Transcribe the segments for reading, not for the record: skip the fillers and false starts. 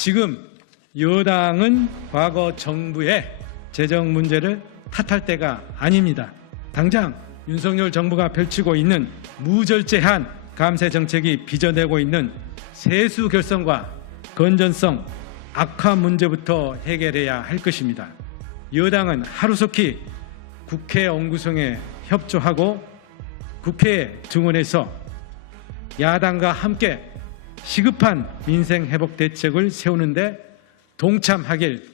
지금 여당은 과거 정부의 재정 문제를 탓할 때가 아닙니다. 당장 윤석열 정부가 펼치고 있는 무절제한 감세 정책이 빚어내고 있는 세수 결손과 건전성 악화 문제부터 해결해야 할 것입니다. 여당은 하루속히 국회 원구성에 협조하고 국회에 증언해서 야당과 함께 시급한 민생 회복 대책을 세우는데 동참하길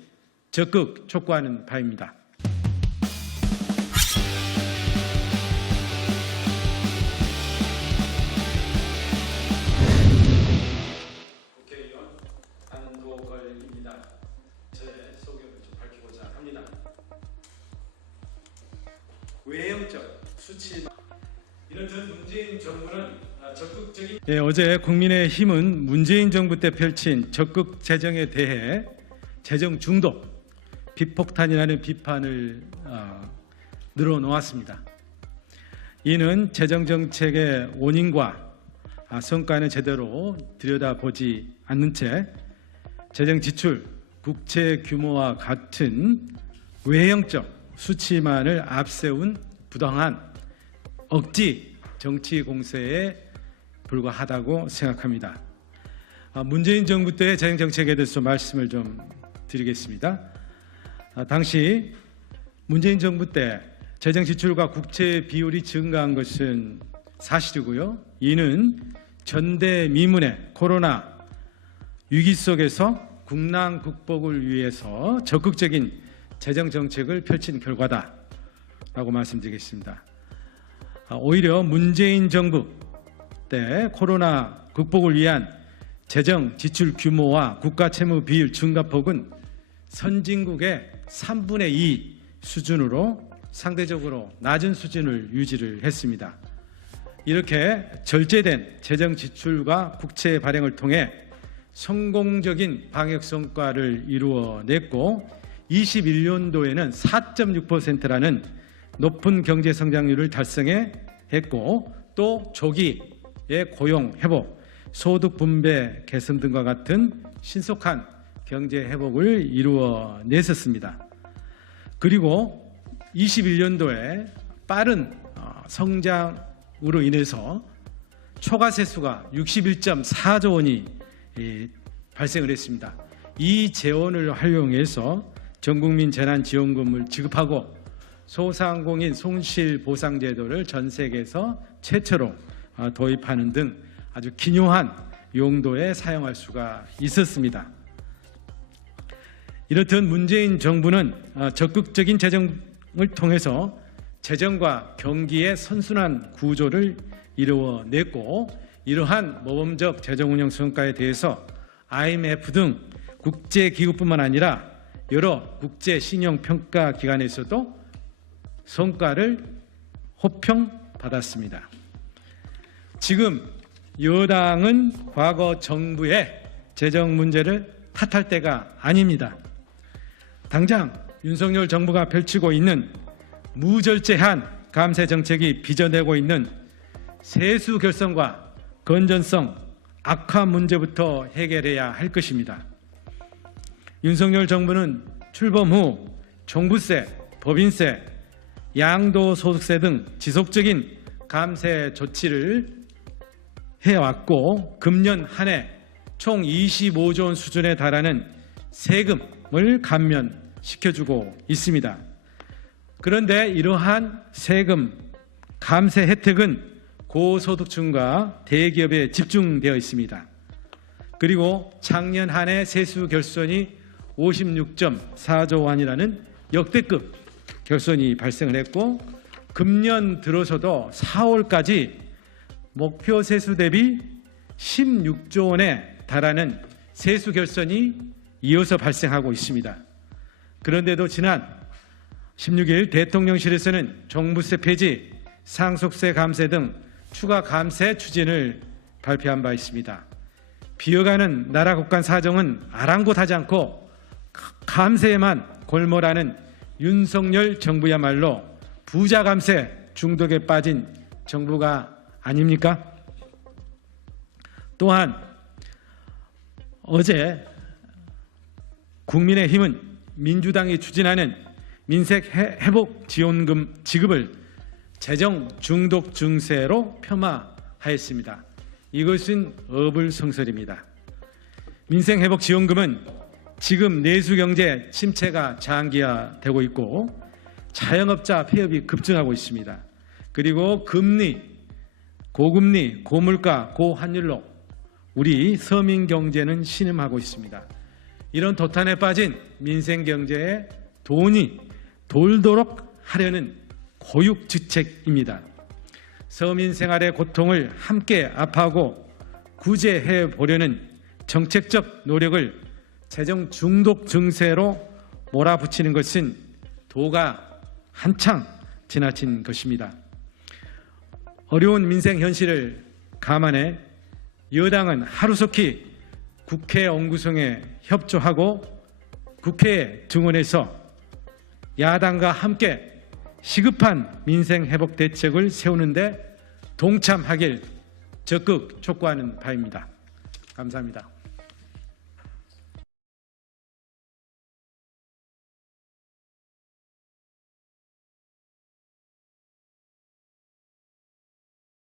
적극 촉구하는 바입니다. 국회의원 안도걸입니다. 제 소견을 좀 밝히고자 합니다. 외형적 수치 이런 문재인 정부는 적극적인 어제 국민의힘은 문재인 정부 때 펼친 적극 재정에 대해 재정 중독, 비폭탄이라는 비판을 늘어놓았습니다. 이는 재정 정책의 원인과 성과는 제대로 들여다보지 않는 채 재정 지출, 국채 규모와 같은 외형적 수치만을 앞세운 부당한 억지 정치 공세에 불과하다고 생각합니다. 문재인 정부 때의 재정 정책에 대해서 말씀을 좀 드리겠습니다. 당시 문재인 정부 때 재정 지출과 국채 비율이 증가한 것은 사실이고요. 이는 전대미문의 코로나 위기 속에서 국난 극복을 위해서 적극적인 재정 정책을 펼친 결과다라고 말씀드리겠습니다. 오히려 문재인 정부 때 코로나 극복을 위한 재정 지출 규모와 국가 채무 비율 증가폭은 선진국의 3분의 2 수준으로 상대적으로 낮은 수준을 유지를 했습니다. 이렇게 절제된 재정 지출과 국채 발행을 통해 성공적인 방역 성과를 이루어냈고 21년도에는 4.6%라는 높은 경제 성장률을 달성했고 또 조기의 고용 회복, 소득 분배 개선 등과 같은 신속한 경제 회복을 이루어냈었습니다. 그리고 21년도에 빠른 성장으로 인해서 초과 세수가 61.4조 원이 발생을 했습니다. 이 재원을 활용해서 전국민 재난지원금을 지급하고 소상공인 손실보상제도를 전 세계에서 최초로 도입하는 등 아주 기묘한 용도에 사용할 수가 있었습니다. 이렇듯 문재인 정부는 적극적인 재정을 통해서 재정과 경기의 선순환 구조를 이루어냈고 이러한 모범적 재정운영 성과에 대해서 IMF 등 국제기구뿐만 아니라 여러 국제신용평가기관에서도 성과를 호평받았습니다. 지금 여당은 과거 정부의 재정 문제를 탓할 때가 아닙니다. 당장 윤석열 정부가 펼치고 있는 무절제한 감세 정책이 빚어내고 있는 세수 결손과 건전성 악화 문제부터 해결해야 할 것입니다. 윤석열 정부는 출범 후 종부세, 법인세, 양도소득세 등 지속적인 감세 조치를 해왔고 금년 한 해 총 25조 원 수준에 달하는 세금을 감면시켜주고 있습니다. 그런데 이러한 세금 감세 혜택은 고소득층과 대기업에 집중되어 있습니다. 그리고 작년 한 해 세수 결손이 56.4조 원이라는 역대급 결손이 발생을 했고 금년 들어서도 4월까지 목표 세수 대비 16조 원에 달하는 세수 결손이 이어서 발생하고 있습니다. 그런데도 지난 16일 대통령실에서는 종부세 폐지, 상속세 감세 등 추가 감세 추진을 발표한 바 있습니다. 비어가는 나라 국간 사정은 아랑곳하지 않고 감세에만 골몰하는 윤석열 정부야말로 부자 감세 중독에 빠진 정부가 아닙니까? 또한 어제 국민의힘은 민주당이 추진하는 민생 회복 지원금 지급을 재정 중독 증세로 폄하하였습니다. 이것은 어불성설입니다. 민생 회복 지원금은 지금 내수경제 침체가 장기화되고 있고 자영업자 폐업이 급증하고 있습니다. 그리고 금리, 고금리, 고물가, 고환율로 우리 서민 경제는 신음하고 있습니다. 이런 도탄에 빠진 민생 경제에 돈이 돌도록 하려는 고육지책입니다. 서민 생활의 고통을 함께 아파하고 구제해 보려는 정책적 노력을 재정 중독 증세로 몰아붙이는 것은 도가 한창 지나친 것입니다. 어려운 민생 현실을 감안해 여당은 하루속히 국회 원구성에 협조하고 국회에 증언해서 야당과 함께 시급한 민생 회복 대책을 세우는데 동참하길 적극 촉구하는 바입니다. 감사합니다.